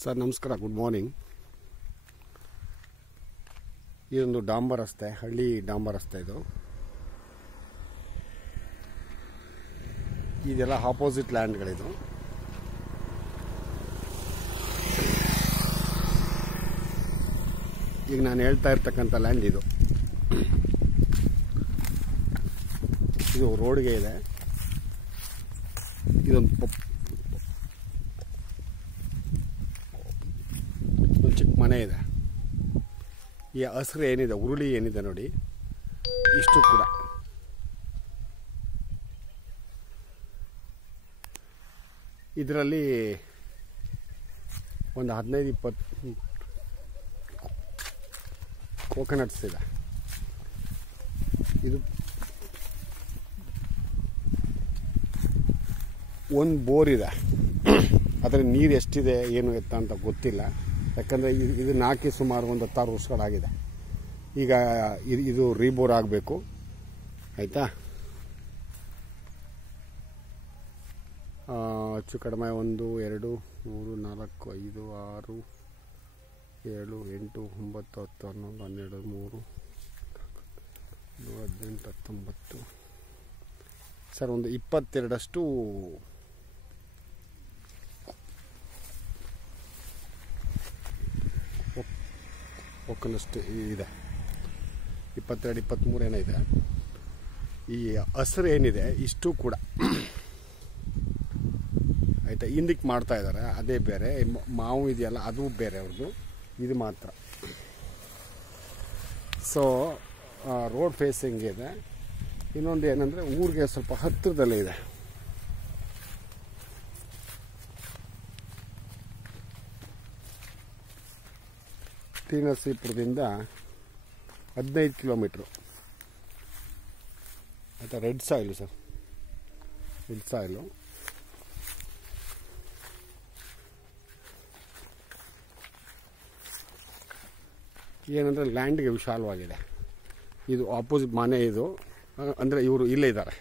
Sir ನಮಸ್ಕಾರ, good morning. ಇದೊಂದು ಡಾಂಬರ್ ರಸ್ತೆ, ಹಳ್ಳಿ ಡಾಂಬರ್ ರಸ್ತೆ. ಇದೆಲ್ಲ ಆಪೋಸಿಟ್ ಲ್ಯಾಂಡ್ಗಳಿದು. ಈಗ ನಾನು ಹೇಳ್ತಾ ಇರ್ತಕ್ಕಂಥ ಲ್ಯಾಂಡ್ ಇದು ರೋಡ್ಗೆ ಇದೆ. ಇದೊಂದು ಚಿಕ್ಕ ಮನೆ ಇದೆ. ಈ ಹಸಿರು ಏನಿದೆ, ಉರುಳಿ ಏನಿದೆ ನೋಡಿ, ಇಷ್ಟು ಕೂಡ ಇದರಲ್ಲಿ ಒಂದು 15-20 ಕೋಕೋನಟ್ಸ್ ಇದೆ. ಇದು ಒಂದು ಬೋರ್ ಇದೆ. ಅದರ ನೀರು ಎಷ್ಟಿದೆ ಏನು ಎತ್ತ ಅಂತ ಗೊತ್ತಿಲ್ಲ, ಯಾಕಂದರೆ ಇದನ್ನ ಹಾಕಿ ಸುಮಾರು ಒಂದು 16 ವರ್ಷಗಳಾಗಿದೆ. ಈಗ ಇದು ರೀಬೋರ್ ಆಗಬೇಕು, ಆಯಿತಾ. ಹೆಚ್ಚು ಕಡಿಮೆ 1 2 3 4 5 6 7 8 9 10 11 12 13 18 19 ಸರ್, ಒಂದು 22 ಒಕ್ಕನಷ್ಟು ಇದೆ. 22 23 ಏನೋ ಇದೆ. ಈ ಹಸಿರು ಏನಿದೆ ಇಷ್ಟು ಕೂಡ ಆಯಿತಾ, ಹಿಂದಕ್ಕೆ ಮಾಡ್ತಾ ಇದ್ದಾರೆ, ಅದೇ ಬೇರೆ. ಮಾವು ಇದೆಯಲ್ಲ, ಅದು ಬೇರೆ ಅವ್ರದ್ದು, ಇದು ಮಾತ್ರ. ಸೊ ರೋಡ್ ಫೇಸಿಂಗ್ ಇದೆ. ಇನ್ನೊಂದು ಏನಂದರೆ ಊರಿಗೆ ಸ್ವಲ್ಪ ಹತ್ತಿರದಲ್ಲೇ ಇದೆ. ಟಿ ನರಸೀಪುರದಿಂದ 15 ಕಿಲೋಮೀಟ್ರು ಆಯಿತಾ. Red soil sir, red soil. ಏನಂದರೆ ಲ್ಯಾಂಡ್ಗೆ ವಿಶಾಲವಾಗಿದೆ. ಇದು ಆಪೋಸಿಟ್ ಮನೆ ಇದು, ಅಂದರೆ ಇವರು ಇಲ್ಲೇ ಇದ್ದಾರೆ.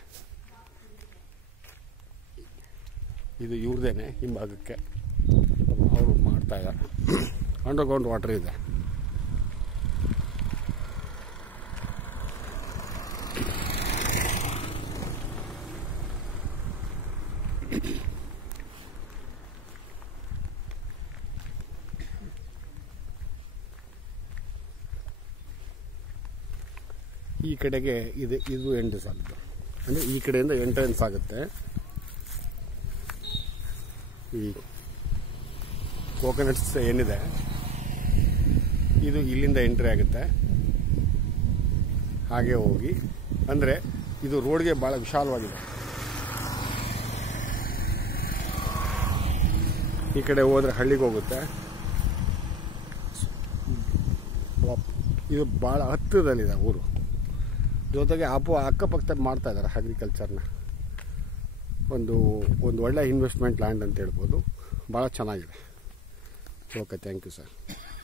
ಇದು ಇವ್ರದೇನೆ, ಹಿಂಭಾಗಕ್ಕೆ ಅವರು ಮಾಡ್ತಾ ಇದ್ದಾರೆ. ಅಂಡರ್ಗ್ರೌಂಡ್ ವಾಟರ್ ಇದೆ. ಈ ಕಡೆಗೆ ಇದು ಎಂಟ್ರೆನ್ಸ್ ಆಗುತ್ತೆ, ಅಂದರೆ ಈ ಕಡೆಯಿಂದ ಎಂಟ್ರೆನ್ಸ್ ಆಗುತ್ತೆ. ಈ ಕೋಕೋನಟ್ಸ್ ಏನಿದೆ ಇದು ಇಲ್ಲಿಂದ ಎಂಟ್ರಿ ಆಗುತ್ತೆ. ಹಾಗೆ ಹೋಗಿ, ಅಂದರೆ ಇದು ರೋಡ್ಗೆ ಭಾಳ ವಿಶಾಲವಾಗಿದೆ. ಈ ಕಡೆ ಹೋದರೆ ಹಳ್ಳಿಗೆ ಹೋಗುತ್ತೆ. ಇದು ಭಾಳ ಹತ್ತಿರದಲ್ಲಿದೆ ಊರು. ಜೊತೆಗೆ ಅಕ್ಕಪಕ್ಕದಲ್ಲಿ ಮಾಡ್ತಾ ಇದ್ದಾರೆ ಅಗ್ರಿಕಲ್ಚರ್ನ. ಒಂದು ಒಳ್ಳೆ ಇನ್ವೆಸ್ಟ್ಮೆಂಟ್ ಲ್ಯಾಂಡ್ ಅಂತ ಹೇಳ್ಬೋದು. ಭಾಳ ಚೆನ್ನಾಗಿದೆ. Okay, thank you sir.